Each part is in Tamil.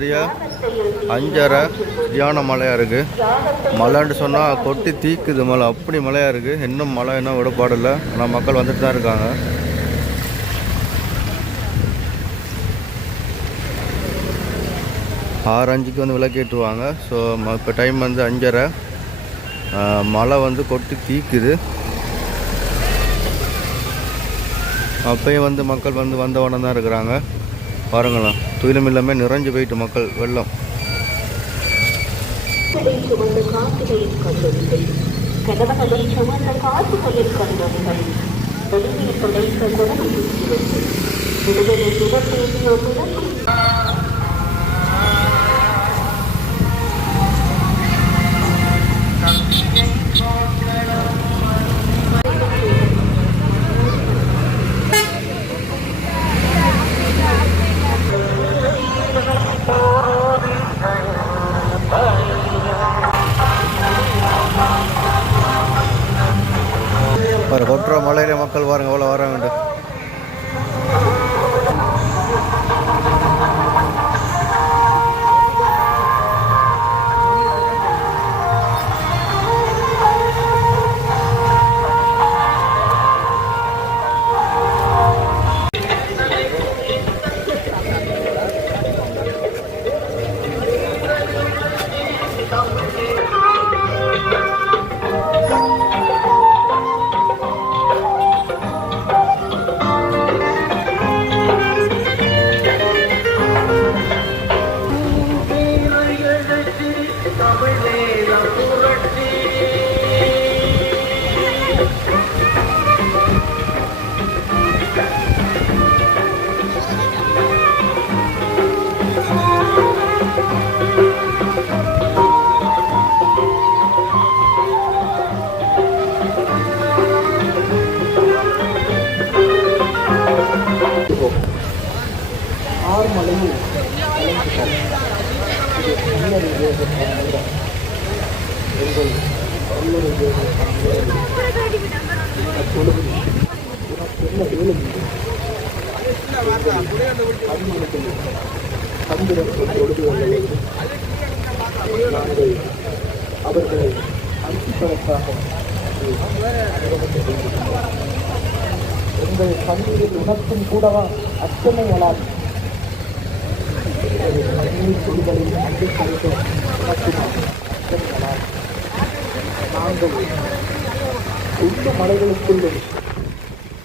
டைம் அஞ்சரை சரியான மழையாக இருக்குது மழைன்னு சொன்னால் கொட்டி தீக்குது மழை. அப்படி மழையாக இருக்குது இன்னும் மழை இன்னும் விடப்பாடில்லை ஆனால் மக்கள் வந்துட்டு தான் இருக்காங்க. ஆறு அஞ்சுக்கு வந்து விளக்கேற்றுவாங்க ஸோ இப்போ டைம் வந்து அஞ்சரை. மழை வந்து கொட்டி தீக்குது. அப்பயும் வந்து மக்கள் வந்து வந்தவனம் தான் இருக்கிறாங்க. பாருங்களேன். துயிலும் இல்லாமல் நிறைஞ்சு போயிட்டு மக்கள் வெள்ளம். கதை காட்டுகளில் கணவனை அவர்களை அனுப்பிப்பதற்காக எங்கள் கண்ணீரில் உனக்கும் கூடவா அச்சனைகளால் கண்ணீர் துளிகளில் அன்பு கிடைத்த உனக்கும் அச்சனைகளால் நாங்கள் உண்டு மலைகளுக்குள்ளும்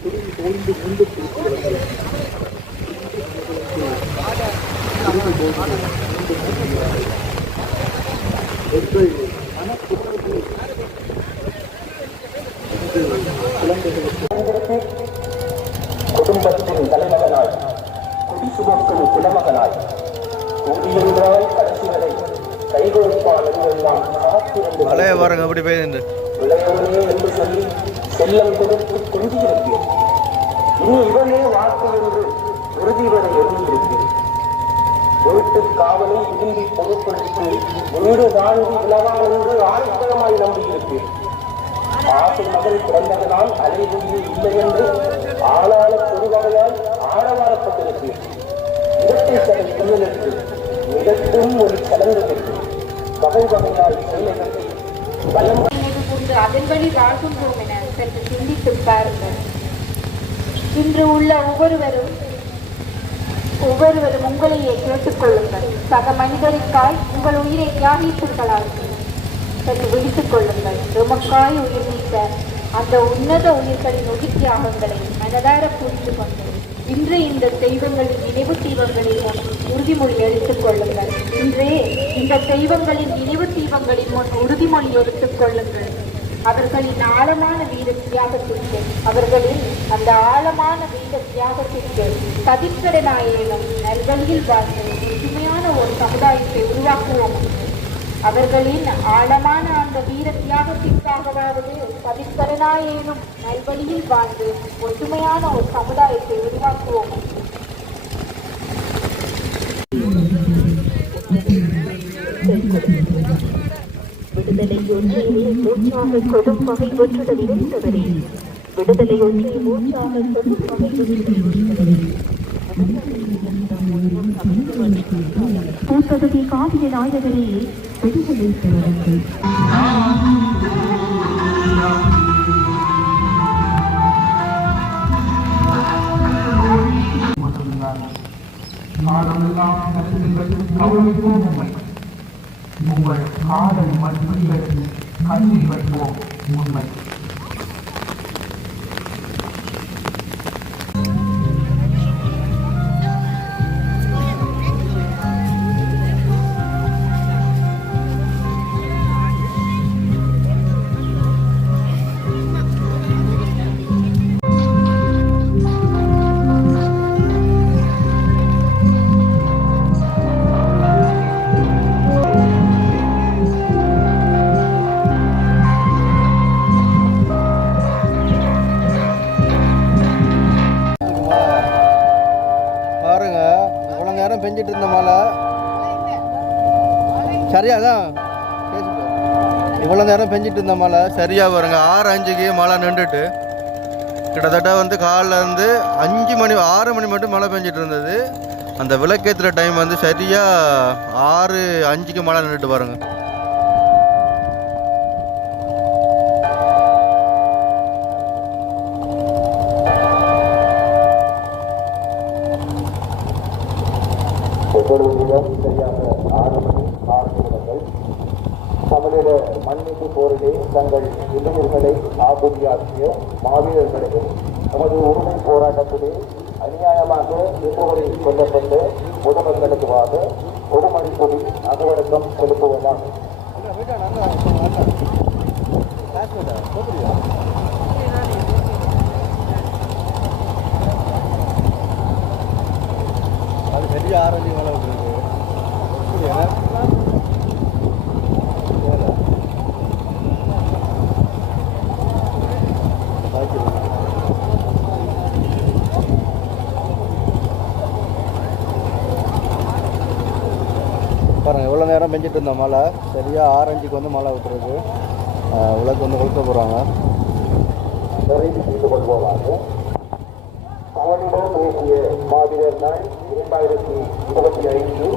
துருவி ஓய்ந்து மீண்டு திருப்பியவர்கள் எங்கள் மனக்குறவுகள் குடும்பத்தின் தலைமகனாய் குடி சுமக்கும் குலமகனாய் கூடியிருந்தாய் கடைசி வரை கைகொடுப்பான் என்றெல்லாம் காத்திருந்து மலையை பாருங்க என்று சொல்லி செல்லம் கொடுத்து இனி இவனே வாக்கு என்று உறுதி வரை எழுந்திருப்பேன் வீட்டு காவலை விரும்பி பொருட்படுத்தி வீடு தாண்டி விழவான் என்று ஆழ்த்தரமாய் நம்பியிருப்பேன் ஆசை மகள் பிறந்ததனால் அலைகுடியே இல்லை என்று ஆளான பொதுவகையால் ஆடவாரப்பட்டிருப்பேன் கூர்ந்து வாழ்கின்றோம் என சற்று சிந்தித்து பாருங்கள். இன்று உள்ள ஒவ்வொருவரும் ஒவ்வொருவரும் உங்களையே கேட்டுக்கொள்ளுங்கள் சக மனிதருக்காய் உங்கள் உயிரை தியாகித்தீர்களாக சற்று விழித்துக் கொள்ளுங்கள். உமக்காய் உயிர் நீத்த அந்த உன்னத உயிர்களின் உயிர் தியாகங்களை மனதார புரிந்து கொண்டு இன்று இந்த தெய்வங்களின் நினைவு தீபங்களின் முன் உறுதிமொழி எடுத்துக் கொள்ளுங்கள். இன்றே இந்த தெய்வங்களின் நினைவு தீபங்களின் முன் உறுதிமொழி எடுத்துக் கொள்ளுங்கள். அவர்களின் ஆழமான வீர தியாகத்திற்கு அவர்களின் அந்த ஆழமான வீர தியாகத்திற்கு பதிக்கடனாயினும் நல்வழியில் வாழ்ந்து ஒற்றுமையான ஒரு சமுதாயத்தை உருவாக்குவோம். அவர்களின் ஆழமான அந்த வீர தியாகத்திற்காகவாவது பதிக்கடனாயினும் நல்வழியில் வாழ்ந்து ஒற்றுமையான ஒரு சமுதாயத்தை உருவாக்குவோம். விடுதலை ஒன்றியே மூச்சாக கொடும் பகை ஒன்றுடன் இணைந்தவரே விடுதலை ஒன்றிய மூச்சாக கொடும் பகை ஒன்றுட காவிய நாயகரே விடுதலை பெறுங்கள் காலமெல்லாம் கருத்துங்கள் கவனிப்போம் உண்மை உங்கள் காதல் மதிப்பீடுகளுக்கு கண்ணீர் வைப்போம். உண்மை. சரியா தான் இவ்வளோ நேரம் பெஞ்சிட்டு இருந்த மழை சரியா பாருங்க. ஆறு அஞ்சுக்கு மழை நின்றுட்டு. கிட்டத்தட்ட வந்து காலைல இருந்து அஞ்சு மணி ஆறு மணி மட்டும் மழை பெஞ்சிட்டு இருந்தது. அந்த விளக்கேற்றுற டைம் வந்து சரியா ஆறு அஞ்சுக்கு மழை நின்றுட்டு பாருங்க. சரியாக ஆறு மணி ஆறு மன்னிப்பு போரிலே தங்கள் இளைஞர்களை ஆபுரியாக்கிய மாவீரர்களையும் நமது உரிமை போராட்டத்திலே அநியாயமாக இருப்பவரை கொல்லப்பட்டு பொதுமக்களுக்குவாக ஒரு கொடி அகவடக்கம் செலுத்துவதாம் அது பெரிய ஆறு அஞ்சு பெஞ்சிட்டு இருந்த மழை சரியாக ஆரஞ்சுக்கு வந்து மழை விட்டுருக்கு விளக்கு வந்து கொளுத்த போகிறாங்க நிறைவு செய்து அவனிடம் பேசிய மாவீரர் நாள் இரண்டாயிரத்தி இருபத்தி ஐந்து.